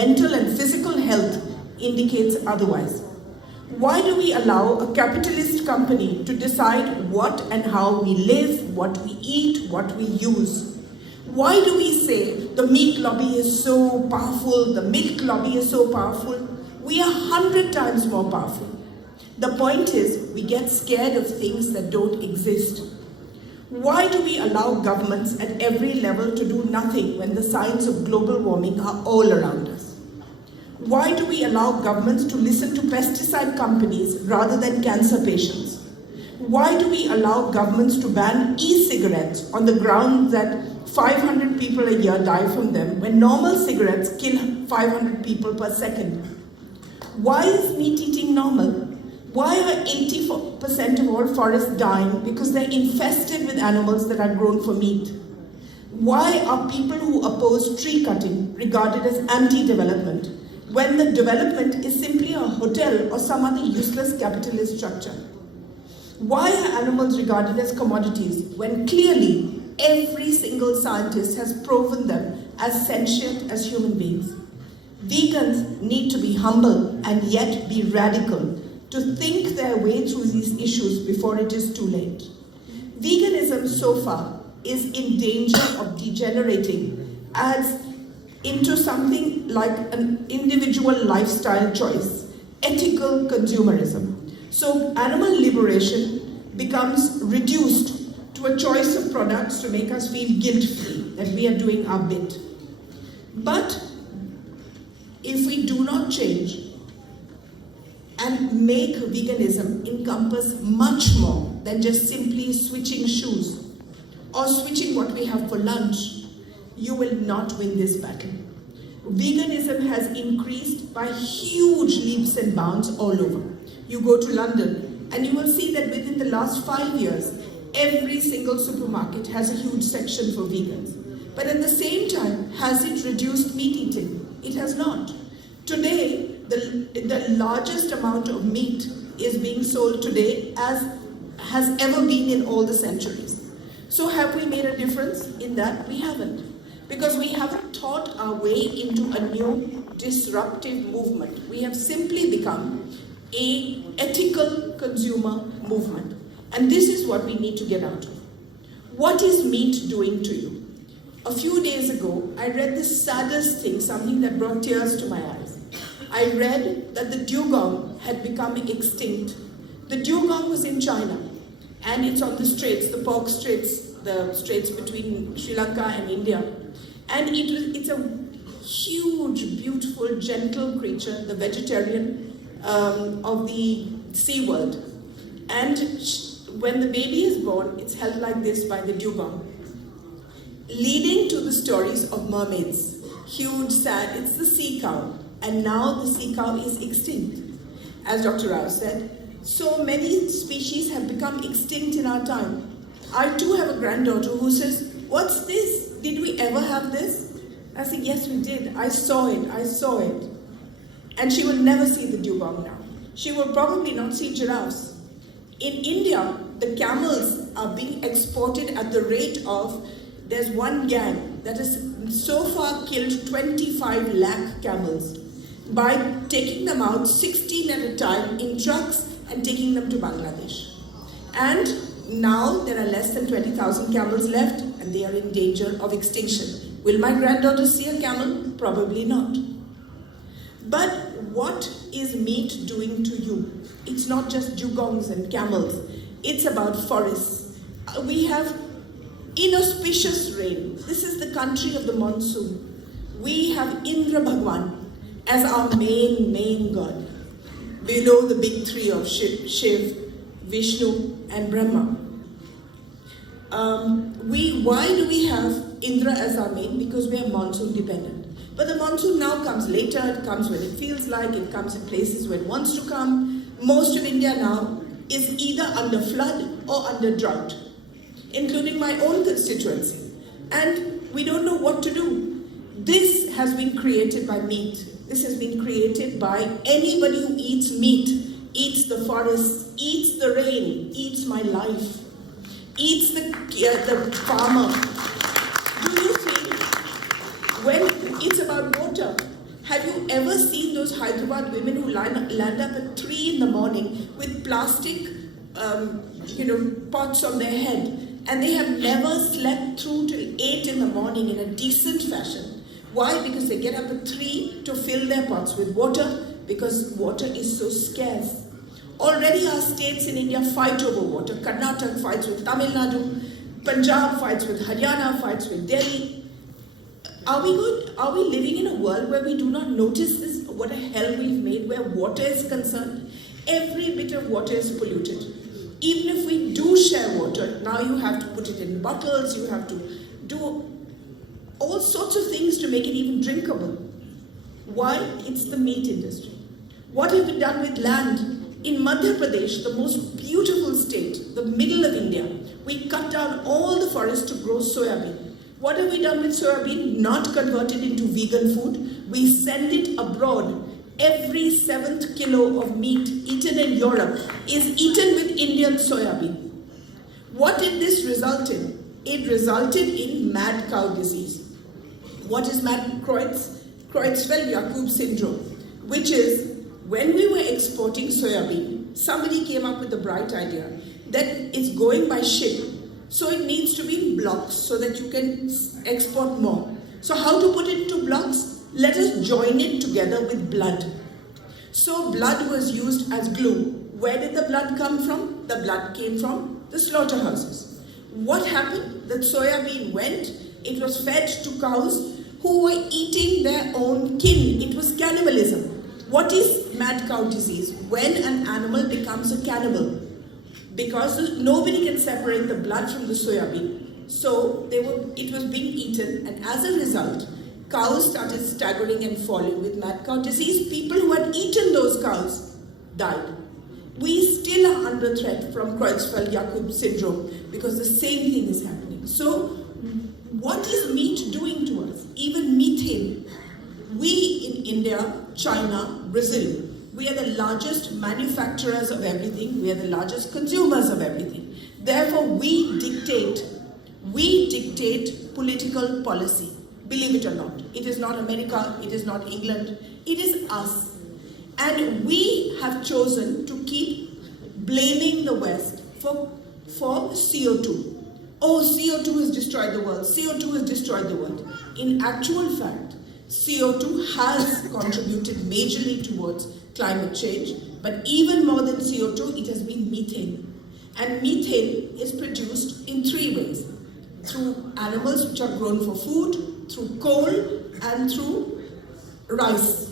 mental and physical health indicates otherwise. Why do we allow a capitalist company to decide what and how we live, what we eat, what we use? Why do we say the meat lobby is so powerful, the milk lobby is so powerful? We are 100 times more powerful. The point is, we get scared of things that don't exist. Why do we allow governments at every level to do nothing when the signs of global warming are all around us? Why do we allow governments to listen to pesticide companies rather than cancer patients? Why do we allow governments to ban e-cigarettes on the grounds that 500 people a year die from them when normal cigarettes kill 500 people per second? Why is meat eating normal? Why are 80% of all forests dying? Because they're infested with animals that are grown for meat. Why are people who oppose tree cutting regarded as anti-development when the development is simply a hotel or some other useless capitalist structure? Why are animals regarded as commodities when clearly every single scientist has proven them as sentient as human beings? Vegans need to be humble and yet be radical to think their way through these issues before it is too late. Veganism so far is in danger of degenerating as into something like an individual lifestyle choice, ethical consumerism. So animal liberation becomes reduced to a choice of products to make us feel guilt-free that we are doing our bit. But if we do not change and make veganism encompass much more than just simply switching shoes or switching what we have for lunch, you will not win this battle. Veganism has increased by huge leaps and bounds all over. You go to London and you will see that within the last 5 years, every single supermarket has a huge section for vegans. But at the same time, has it reduced meat eating? It has not. Today, the largest amount of meat is being sold today as has ever been in all the centuries. So have we made a difference in that? We haven't. Because we haven't thought our way into a new disruptive movement. We have simply become an ethical consumer movement. And this is what we need to get out of. What is meat doing to you? A few days ago, I read the saddest thing, something that brought tears to my eyes. I read that the dugong had become extinct. The dugong was in China, and it's on the straits, the pork straits, the straits between Sri Lanka and India. And it's a huge, beautiful, gentle creature, the vegetarian of the sea world. And when the baby is born, it's held like this by the dugong, leading to the stories of mermaids. Huge, sad, it's the sea cow. And now the sea cow is extinct. As Dr. Rao said, so many species have become extinct in our time. I too have a granddaughter who says, "What's this? Did we ever have this?" I said, "Yes, we did. I saw it. And she will never see the dugong now. She will probably not see giraffes. In India, the camels are being exported at the rate of, there's one gang that has so far killed 25 lakh camels by taking them out 16 at a time in trucks and taking them to Bangladesh. And now there are less than 20,000 camels left and they are in danger of extinction. Will my granddaughter see a camel? Probably not. But what is meat doing to you? It's not just dugongs and camels. It's about forests. We have inauspicious rain. This is the country of the monsoon. We have Indra Bhagwan as our main god. We know the big three of Shiv, Vishnu, and Brahma. Why do we have Indra as our main? Because we are monsoon dependent. But the monsoon now comes later, it comes when it feels like, it comes in places when it wants to come. Most of India now is either under flood or under drought, including my own constituency. And we don't know what to do. This has been created by meat. This has been created by anybody who eats meat, eats the forest, eats the rain, eats my life, eats the farmer. Do you think, when it's about water, have you ever seen those Hyderabad women who land up at 3 in the morning with plastic pots on their head, and they have never slept through till 8 in the morning in a decent fashion? Why? Because they get up at 3 to fill their pots with water, because water is so scarce. Already our states in India fight over water. Karnataka fights with Tamil Nadu, Punjab fights with Haryana, fights with Delhi. Are we good? Are we living in a world where we do not notice this, what a hell we've made, where water is concerned? Every bit of water is polluted. Even if we do share water, now you have to put it in bottles, you have to do all sorts of things to make it even drinkable. Why? It's the meat industry. What have we done with land? In Madhya Pradesh, the most beautiful state, the middle of India, we cut down all the forests to grow soybean. What have we done with soybean? Not converted into vegan food. We send it abroad. Every 7th kilo of meat eaten in Europe is eaten with Indian soybean. What did this result in? It resulted in mad cow disease. What is mad Creutzfeldt-Jakob syndrome? Which is, when we were exporting soybean, somebody came up with the bright idea that it's going by ship, so it needs to be in blocks so that you can export more. So how to put it into blocks? Let us join it together with blood. So blood was used as glue. Where did the blood come from? The blood came from the slaughterhouses. What happened? The soybean went, it was fed to cows who were eating their own kin. It was cannibalism. What is mad cow disease? When an animal becomes a cannibal. Because nobody can separate the blood from the soybean. So it was being eaten, and as a result, cows started staggering and falling with mad cow disease. People who had eaten those cows died. We still are under threat from Creutzfeldt-Jakob syndrome because the same thing is happening. So what is meat doing to us? Even methane. We in India, China, Brazil, we are the largest manufacturers of everything. We are the largest consumers of everything. Therefore, we dictate political policy. Believe it or not. It is not America, it is not England, it is us. And we have chosen to keep blaming the West for CO2. Oh, CO2 has destroyed the world. CO2 has destroyed the world. In actual fact, CO2 has contributed majorly towards climate change, but even more than CO2, it has been methane. And methane is produced in 3 ways. Through animals which are grown for food, through coal, and through rice.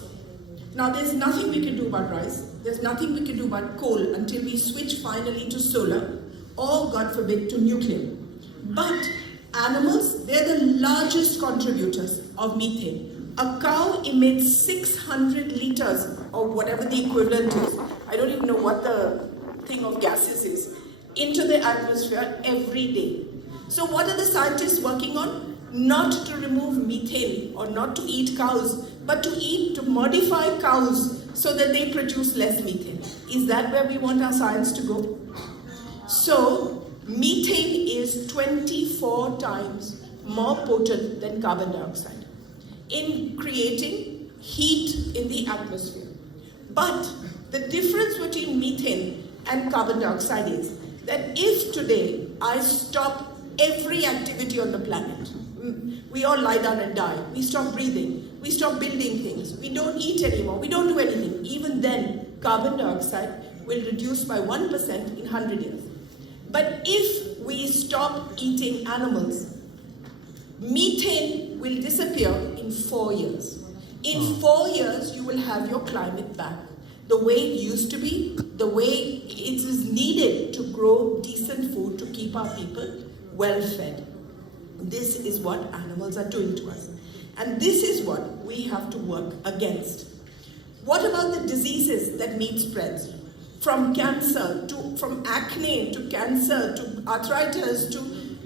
Now, there's nothing we can do about rice. There's nothing we can do about coal until we switch finally to solar, or, God forbid, to nuclear. But animals, they're the largest contributors of methane. A cow emits 600 liters, or whatever the equivalent is, I don't even know what the thing of gases is, into the atmosphere every day. So what are the scientists working on? Not to remove methane or not to eat cows, but to modify cows so that they produce less methane. Is that where we want our science to go? So methane is 24 times more potent than carbon dioxide in creating heat in the atmosphere. But the difference between methane and carbon dioxide is that if today I stop every activity on the planet, we all lie down and die, we stop breathing, we stop building things, we don't eat anymore, we don't do anything, even then carbon dioxide will reduce by 1% in 100 years. But if we stop eating animals, methane will disappear in 4 years. In 4 years, you will have your climate back. The way it used to be, the way it is needed to grow decent food to keep our people well fed. This is what animals are doing to us. And this is what we have to work against. What about the diseases that meat spreads? From cancer, from acne, to cancer, to arthritis, to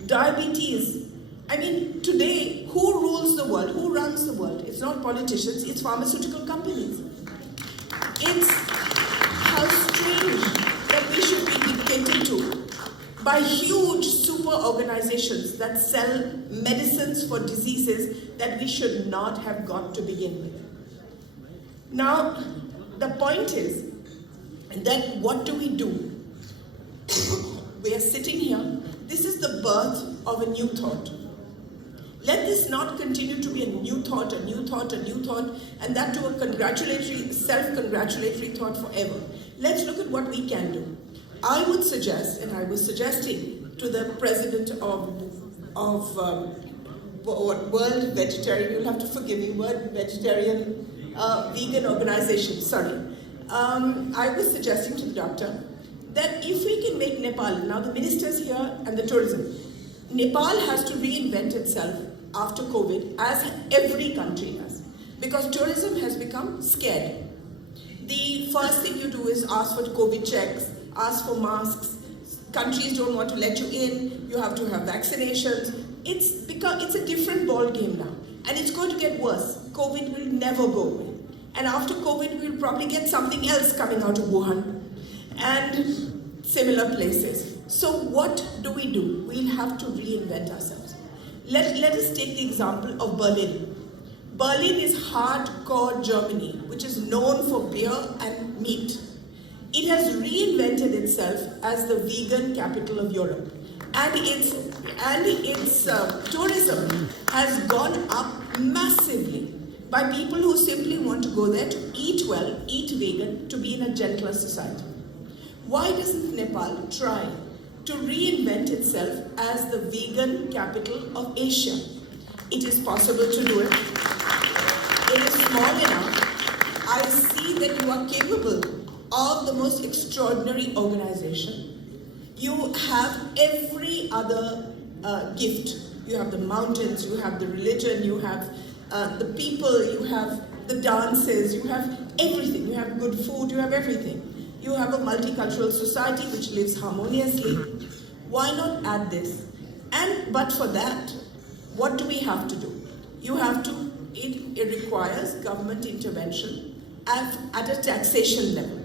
diabetes. I mean, today, who rules the world? Who runs the world? It's not politicians, it's pharmaceutical companies. It's how strange that we should be dictated to by huge super organizations that sell medicines for diseases that we should not have got to begin with. Now, the point is that what do? We are sitting here. This is the birth of a new thought. Let this not continue to be a new thought, and that to a self-congratulatory thought forever. Let's look at what we can do. I would suggest, and I was suggesting to the president of World Vegetarian, you'll have to forgive me, World Vegetarian Vegan Organization, I was suggesting to the doctor that if we can make Nepal, now the ministers here and the tourism, Nepal has to reinvent itself after COVID, as every country has, because tourism has become scared. The first thing you do is ask for COVID checks, ask for masks. Countries don't want to let you in. You have to have vaccinations. It's a different ball game now, and it's going to get worse. COVID will never go away, and after COVID, we'll probably get something else coming out of Wuhan and similar places. So what do? We'll have to reinvent ourselves. Let us take the example of Berlin. Berlin is hardcore Germany, which is known for beer and meat. It has reinvented itself as the vegan capital of Europe, and its tourism has gone up massively by people who simply want to go there to eat well, eat vegan, to be in a gentler society. Why doesn't Nepal try to reinvent itself as the vegan capital of Asia? It is possible to do it. It is small enough. I see that you are capable of the most extraordinary organization. You have every other gift. You have the mountains, you have the religion, you have the people, you have the dances, you have everything. You have good food, you have everything. You have a multicultural society which lives harmoniously. Why not add this? But for that, what do we have to do? It requires government intervention at a taxation level.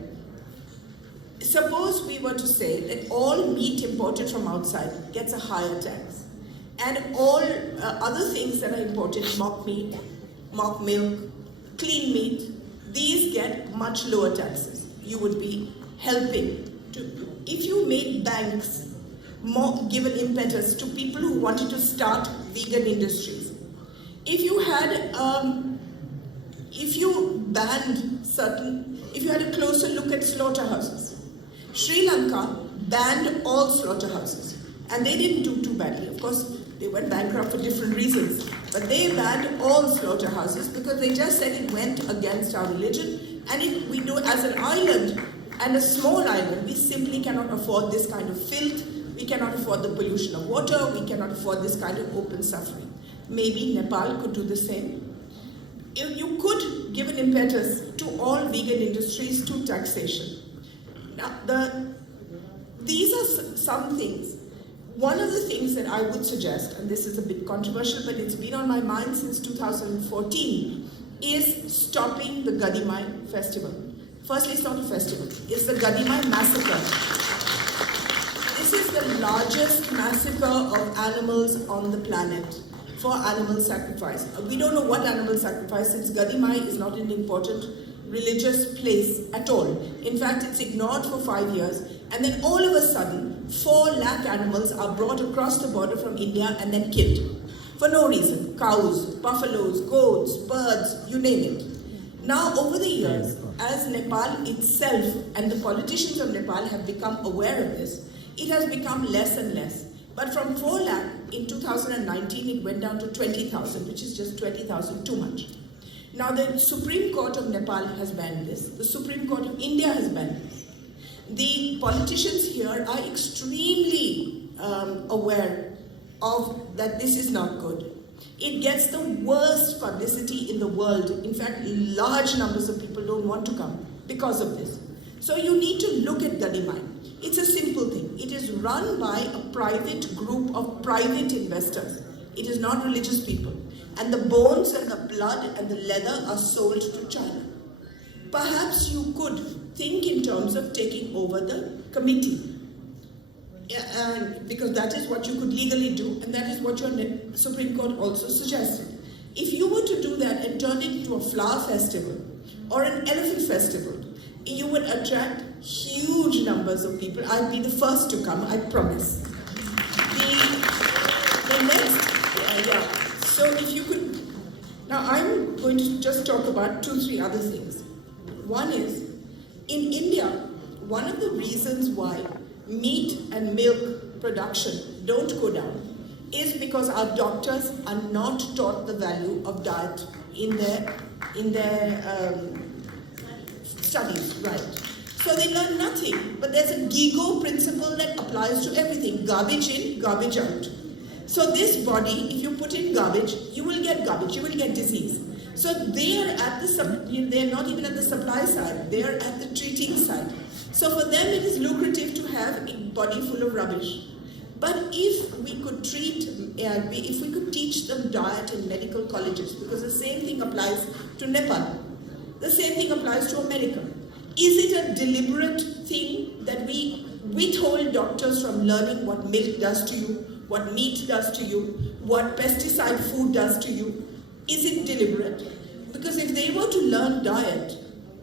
Suppose we were to say that all meat imported from outside gets a higher tax, and all other things that are imported, mock meat, mock milk, clean meat, these get much lower taxes. You would be helping to, if you made banks give an impetus to people who wanted to start vegan industries. If you had, if you had a closer look at slaughterhouses. Sri Lanka banned all slaughterhouses, and they didn't do too badly. Of course, they went bankrupt for different reasons, but they banned all slaughterhouses because they just said it went against our religion, and we do as an island, and a small island, we simply cannot afford this kind of filth. We cannot afford the pollution of water. We cannot afford this kind of open suffering. Maybe Nepal could do the same. You could give an impetus to all vegan industries to taxation. Now, these are some things. One of the things that I would suggest, and this is a bit controversial, but it's been on my mind since 2014, is stopping the Gadimai festival. Firstly, it's not a festival. It's the Gadimai massacre. This is the largest massacre of animals on the planet for animal sacrifice. We don't know what animal sacrifice, since Gadimai is not an important religious place at all. In fact, it's ignored for 5 years, and then all of a sudden, 4 lakh animals are brought across the border from India and then killed. For no reason. Cows, buffaloes, goats, birds, you name it. Now, over the years, as Nepal itself and the politicians of Nepal have become aware of this, it has become less and less. But from 4 lakh, in 2019, it went down to 20,000, which is just 20,000 too much. Now, the Supreme Court of Nepal has banned this. The Supreme Court of India has banned this. The politicians here are extremely aware of that this is not good. It gets the worst publicity in the world. In fact, large numbers of people don't want to come because of this. So you need to look at Gadimai. It's a simple thing. It is run by a private group of private investors. It is not religious people. And the bones and the blood and the leather are sold to China. Perhaps you could think in terms of taking over the committee. Because that is what you could legally do, and that is what your Supreme Court also suggested. If you were to do that and turn it into a flower festival, or an elephant festival, you would attract huge numbers of people. I'd be the first to come, I promise. The next, so if you could, now I'm going to just talk about 2-3 other things. One is, in India, one of the reasons why meat and milk production don't go down is because our doctors are not taught the value of diet in their studies, right? So they learn nothing, but there's a GIGO principle that applies to everything. Garbage in, garbage out. So this body, if you put in garbage, you will get garbage, you will get disease. So they are at they're not even at the supply side, they are at the treating side. So for them it is lucrative to have a body full of rubbish. But if we could if we could teach them diet in medical colleges, because the same thing applies to Nepal, the same thing applies to America. Is it a deliberate thing that we withhold doctors from learning what milk does to you, what meat does to you, what pesticide food does to you? Is it deliberate? Because if they were to learn diet,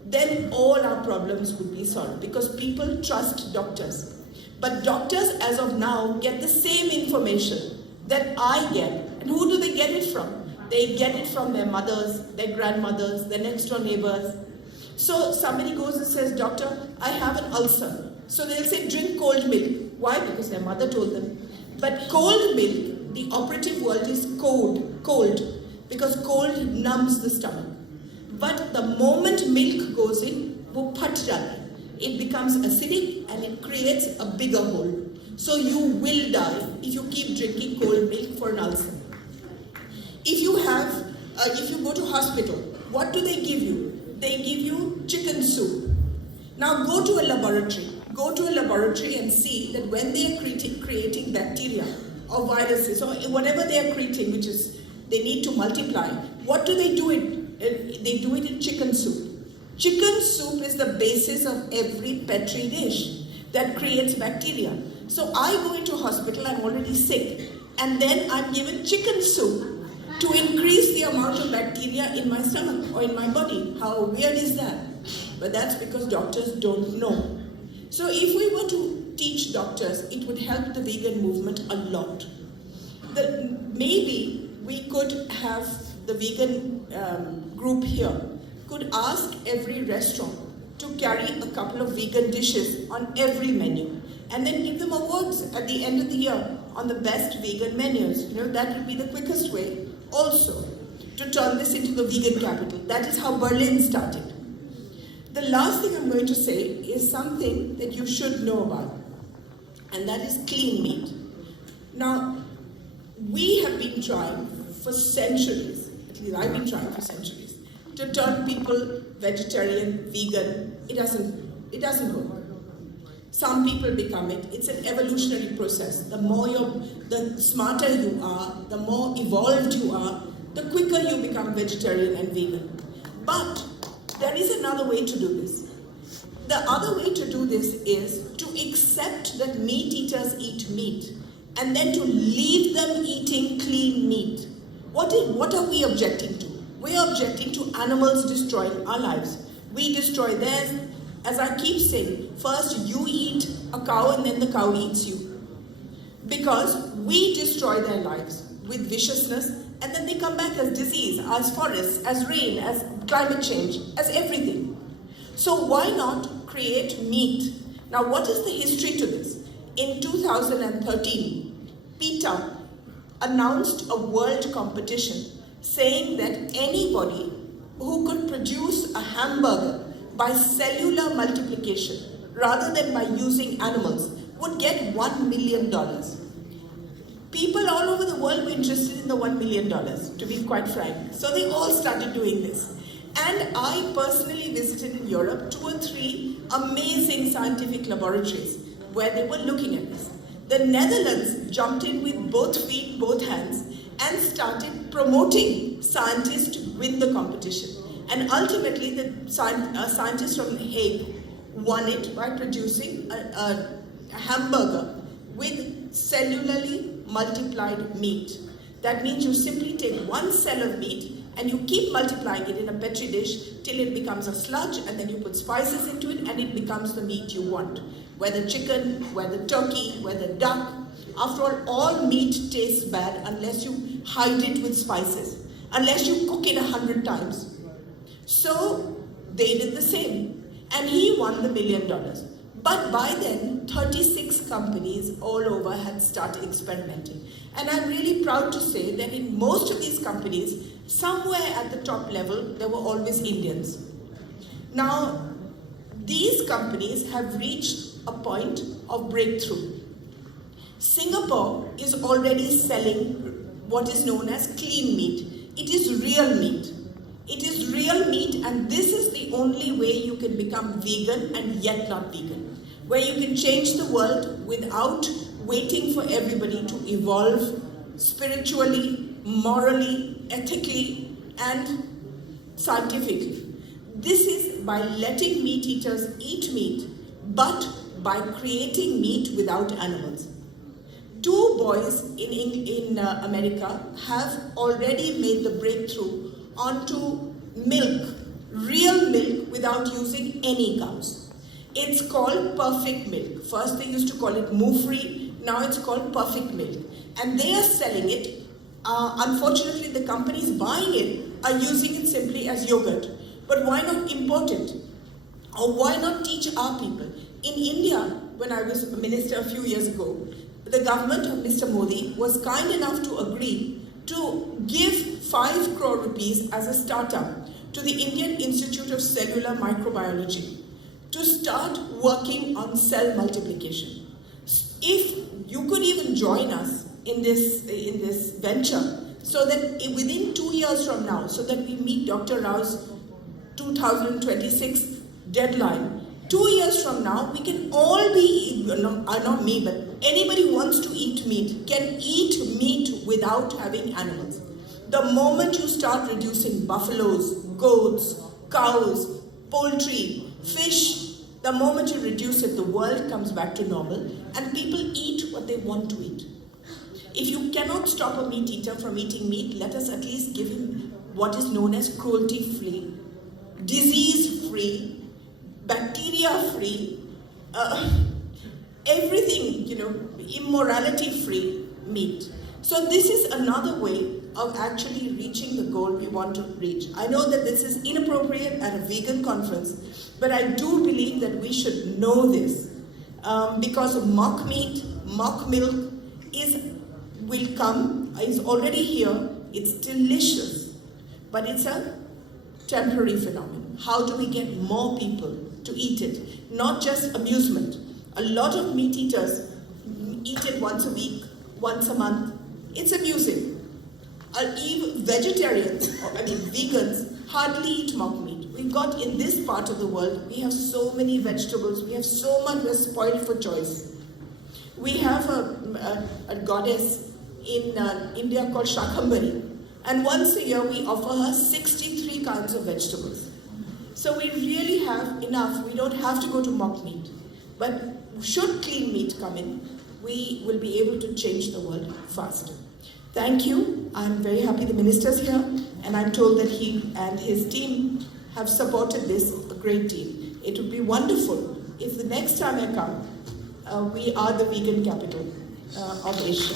then all our problems would be solved, because people trust doctors. But doctors, as of now, get the same information that I get. And who do they get it from? They get it from their mothers, their grandmothers, their next door neighbors. So somebody goes and says, doctor, I have an ulcer. So they'll say, drink cold milk. Why? Because their mother told them. But cold milk, the operative word is cold, because cold numbs the stomach. But the moment milk goes in, wo phat jata hai. It becomes acidic and it creates a bigger hole. So you will die if you keep drinking cold milk for an ulcer. If you go to hospital, what do they give you? They give you chicken soup. Now go to a laboratory. Go to a laboratory and see that when they are creating bacteria or viruses or whatever they are creating, which is they need to multiply, what do they do it? They do it in chicken soup. Chicken soup is the basis of every petri dish that creates bacteria. So I go into hospital, I'm already sick, and then I'm given chicken soup to increase the amount of bacteria in my stomach or in my body. How weird is that? But that's because doctors don't know. So if we were to teach doctors, it would help the vegan movement a lot. Maybe we could have the vegan group here could ask every restaurant to carry a couple of vegan dishes on every menu and then give them awards at the end of the year on the best vegan menus. That would be the quickest way also to turn this into the vegan capital. That is how Berlin started. The last thing I'm going to say is something that you should know about, and that is clean meat. Now, we have been trying for centuries, at least I've been trying for centuries, to turn people vegetarian, vegan. It doesn't work. Some people become it. It's an evolutionary process. The smarter you are, the more evolved you are, the quicker you become vegetarian and vegan. But there is another way to do this. The other way to do this is to accept that meat eaters eat meat and then to leave them eating clean meat. What are we objecting to? We are objecting to animals destroying our lives. We destroy theirs. As I keep saying, first you eat a cow and then the cow eats you. Because we destroy their lives with viciousness, and then they come back as disease, as forests, as rain, as climate change, as everything. So why not create meat? Now what is the history to this? In 2013, PETA announced a world competition saying that anybody who could produce a hamburger by cellular multiplication rather than by using animals would get $1 million. People all over the world were interested in the $1 million, to be quite frank. So they all started doing this. And I personally visited in Europe 2 or 3 amazing scientific laboratories where they were looking at this. The Netherlands jumped in with both feet, both hands, and started promoting scientists to win the competition. And ultimately, the scientists from The Hague won it by producing a hamburger with cellularly multiplied meat. That means you simply take one cell of meat and you keep multiplying it in a petri dish till it becomes a sludge, and then you put spices into it and it becomes the meat you want. Whether chicken, whether turkey, whether duck. After all meat tastes bad unless you hide it with spices, unless you cook it 100 times. So they did the same, and he won the $1 million. But by then, 36 companies all over had started experimenting. And I'm really proud to say that in most of these companies, somewhere at the top level, there were always Indians. Now, these companies have reached a point of breakthrough. Singapore is already selling what is known as clean meat. It is real meat. It is real meat, and this is the only way you can become vegan and yet not vegan. Where you can change the world without waiting for everybody to evolve spiritually, morally, ethically, and scientifically. This is by letting meat eaters eat meat, but by creating meat without animals. 2 boys in America have already made the breakthrough onto milk, real milk without using any cows. It's called perfect milk. First they used to call it moo-free, now it's called perfect milk. And they are selling it. Unfortunately, the companies buying it are using it simply as yogurt. But why not import it? Or why not teach our people? In India, when I was a minister a few years ago, the government of Mr. Modi was kind enough to agree to give 5 crore rupees as a startup to the Indian Institute of Cellular Microbiology to start working on cell multiplication. If you could even join us in this venture, so that within 2 years from now, so that we meet Dr. Rao's 2026 deadline, 2 years from now, we can all be, not me, but anybody who wants to eat meat can eat meat without having animals. The moment you start reducing buffaloes, goats, cows, poultry, fish, the moment you reduce it, the world comes back to normal and people eat what they want to eat. If you cannot stop a meat eater from eating meat, let us at least give him what is known as cruelty-free, disease-free, bacteria-free, everything, immorality-free meat. So this is another way of actually reaching the goal we want to reach. I know that this is inappropriate at a vegan conference, but I do believe that we should know this because of mock meat, mock milk is already here. It's delicious, but it's a temporary phenomenon. How do we get more people to eat it? Not just amusement. A lot of meat eaters eat it once a week, once a month. It's amusing. Even vegetarians, vegans, hardly eat mock meat. We've got, in this part of the world, we have so many vegetables, we have so much, we're spoiled for choice. We have a goddess in India called Shakambari, and once a year we offer her 63 kinds of vegetables. So we really have enough. We don't have to go to mock meat. But should clean meat come in, we will be able to change the world faster. Thank you. I'm very happy the minister's here, and I'm told that he and his team have supported this a great deal. It would be wonderful if the next time I come, we are the vegan capital of Asia.